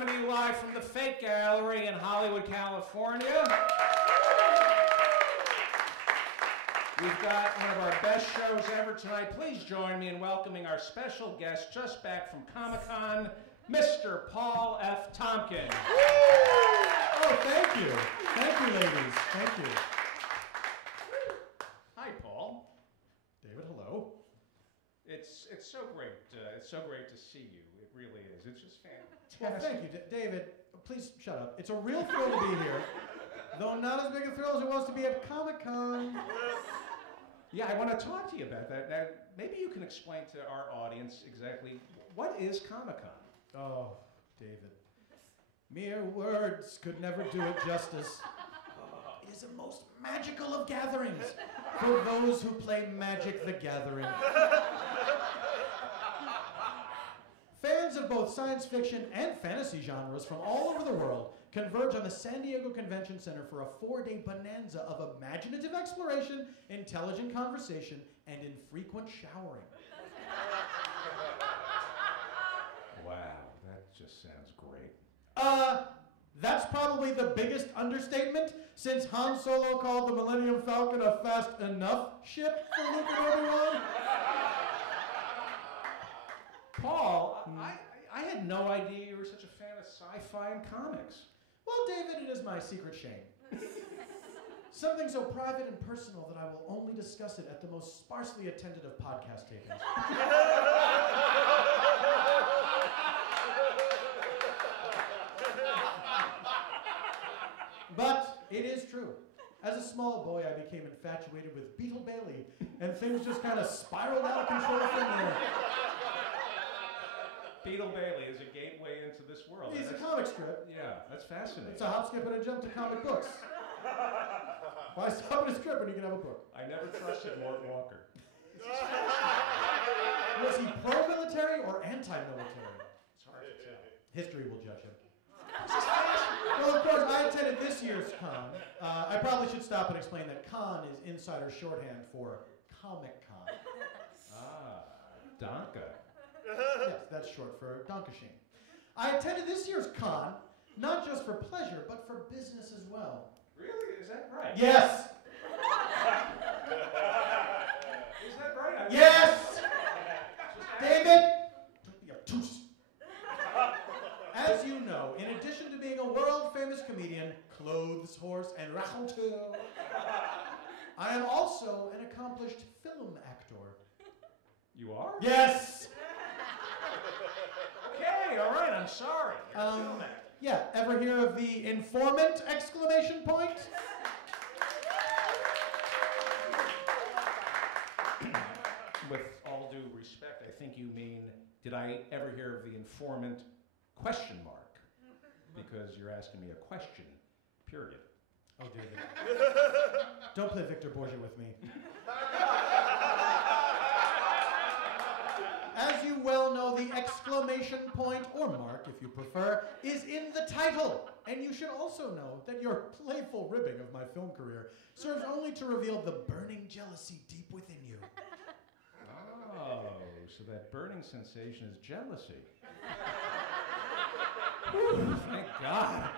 coming to you live from the Fake Gallery in Hollywood, California. We've got one of our best shows ever tonight. Please join me in welcoming our special guest just back from Comic-Con, Mr. Paul F. Tompkins. Oh, thank you. Thank you, ladies. Thank you. Hi, Paul. David, hello. It's so great. It's so great to see you. It really is. It's just fantastic. Well, thank you, David. Please shut up. It's a real thrill to be here, though not as big a thrill as it was to be at Comic-Con. Yeah, I want to talk to you about that. Now, maybe you can explain to our audience exactly what is Comic-Con? Oh, David. Mere words could never do it justice. It is the most magical of gatherings for those who play Magic the Gathering. Fans of both science fiction and fantasy genres from all over the world converge on the San Diego Convention Center for a 4-day bonanza of imaginative exploration, intelligent conversation, and infrequent showering. Wow, that just sounds great. That's probably the biggest understatement since Han Solo called the Millennium Falcon a fast enough ship for Luke and Obi-Wan. Paul, I had no idea you were such a fan of sci-fi and comics. Well, David, it is my secret shame. Something so private and personal that I will only discuss it at the most sparsely attended of podcast tapings. But it is true. As a small boy, I became infatuated with Beetle Bailey, and things just kind of spiraled out of control from there. Beetle Bailey is a gateway into this world. He's a comic strip. Yeah, that's fascinating. It's a hop, skip, and a jump to comic books. Why stop at a strip when you can have a book? I never trusted Mort Walker. Was he pro-military or anti-military? It's hard to tell. History will judge him. Well, of course, I attended this year's con. I probably should stop and explain that con is insider shorthand for Comic-Con. Ah, Donka. Yes, that's short for Donkashane. I attended this year's con, not just for pleasure, but for business as well. Really? Is that right? Yes! Is that right? Yes! David! You're toast. As you know, in addition to being a world-famous comedian, clothes horse, and raconteur, I am also an accomplished film actor. You are? Yes! Okay, all right, I'm sorry. You're a film actor. Yeah, ever hear of the informant, exclamation point? With all due respect, I think you mean, did I ever hear of the informant, question mark? Because you're asking me a question, period. Oh, David. Don't play Victor Borgia with me. As you well know, the exclamation point, or mark if you prefer, is in the title. And you should also know that your playful ribbing of my film career serves only to reveal the burning jealousy deep within you. Oh, so that burning sensation is jealousy. Whew, thank God.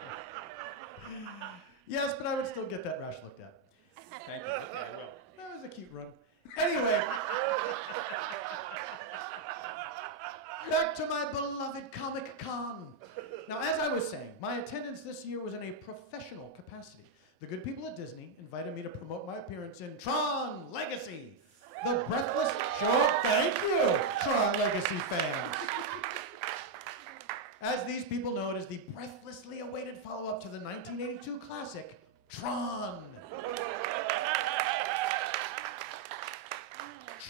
Yes, but I would still get that rash looked at. Thank you. Okay, well. That was a cute run. Anyway. Back to my beloved Comic-Con. Now, as I was saying, my attendance this year was in a professional capacity. The good people at Disney invited me to promote my appearance in Tron Legacy. The breathless... Sure, thank you, Tron Legacy fans. As these people know, it is the breathlessly awaited follow-up to the 1982 classic, Tron.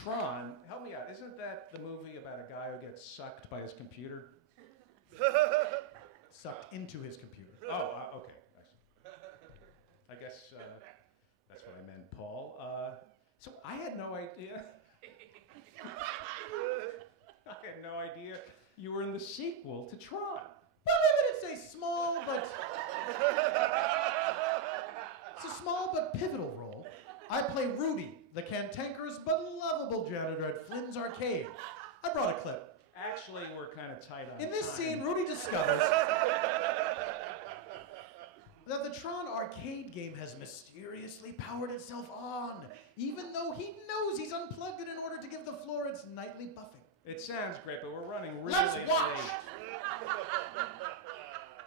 Tron, help me out. Isn't that the movie about a guy who gets sucked by his computer? Sucked into his computer. Oh, okay. I guess that's what I meant, Paul. So I had no idea. I had no idea you were in the sequel to Tron. Well, I wouldn't say small, but... It's a small but pivotal role. I play Rudy, the cantankerous but lovable janitor at Flynn's Arcade. I brought a clip. Actually, we're kind of tight on In this time. scene, Rudy discovers... Tron arcade game has mysteriously powered itself on, even though he knows he's unplugged it in order to give the floor its nightly buffing. It sounds great, but we're running really Let's late. watch!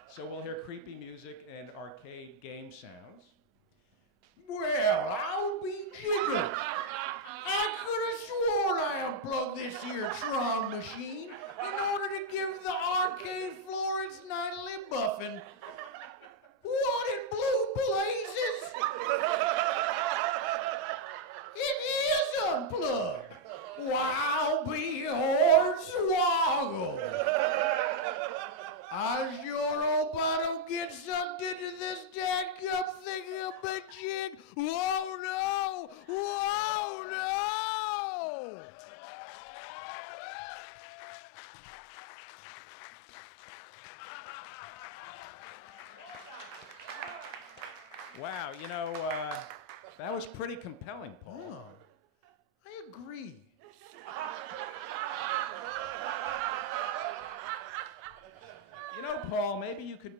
So we'll hear creepy music and arcade game sounds. Well, I'll be jiggered. I could have sworn I unplugged this here Tron machine in order to give the arcade floor its nightly buffing. What in blue blazes? It is unplugged. Wow, be hornswoggle. I sure hope I don't get sucked into this dadgum thingamajig. Whoa, no! Whoa, no! Wow, that was pretty compelling, Paul. Oh, I agree. Paul, maybe you could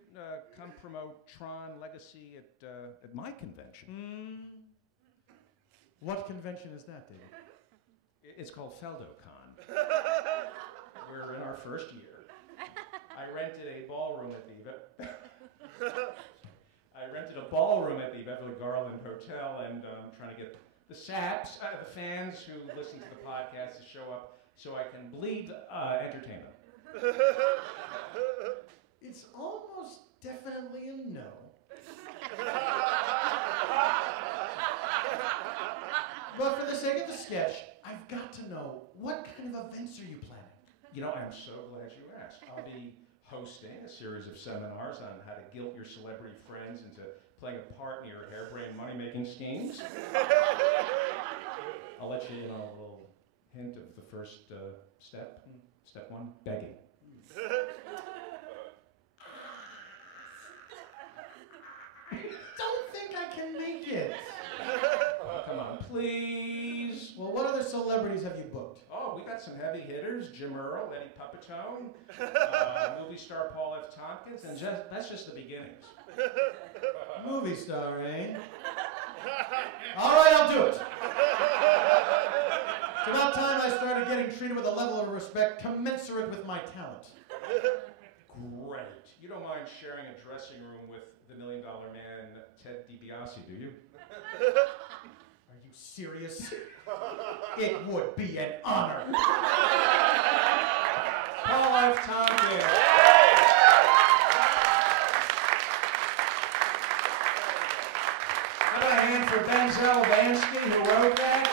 come promote Tron Legacy at my convention. What convention is that, David? It's called FeldoCon. We're in our first year. I rented a ballroom at the Beverly Garland Hotel, and I'm trying to get the saps, the fans who listen to the podcast, to show up so I can bleed entertain them. It's almost definitely a no. But for the sake of the sketch, I've got to know, what kind of events are you planning? I'm so glad you asked. I'll be hosting a series of seminars on how to guilt your celebrity friends into playing a part in your harebrained money-making schemes. I'll let you in on a little hint of the first step. Step one, begging. Don't think I can make it. Oh, come on, please. Well, what other celebrities have you booked? Oh, we got some heavy hitters: Jim Earl, Eddie Pupitone, movie star Paul F. Tompkins, and that's just the beginnings. Movie star, eh? All right, I'll do it. It's about time I started getting treated with a level of respect commensurate with my talent. Great. You don't mind sharing a dressing room with the $1 Million Man, Ted DiBiase, do you? Are you serious? It would be an honor. Paul F. Tompkins. How about a hand for Ben Zelevansky, who wrote that?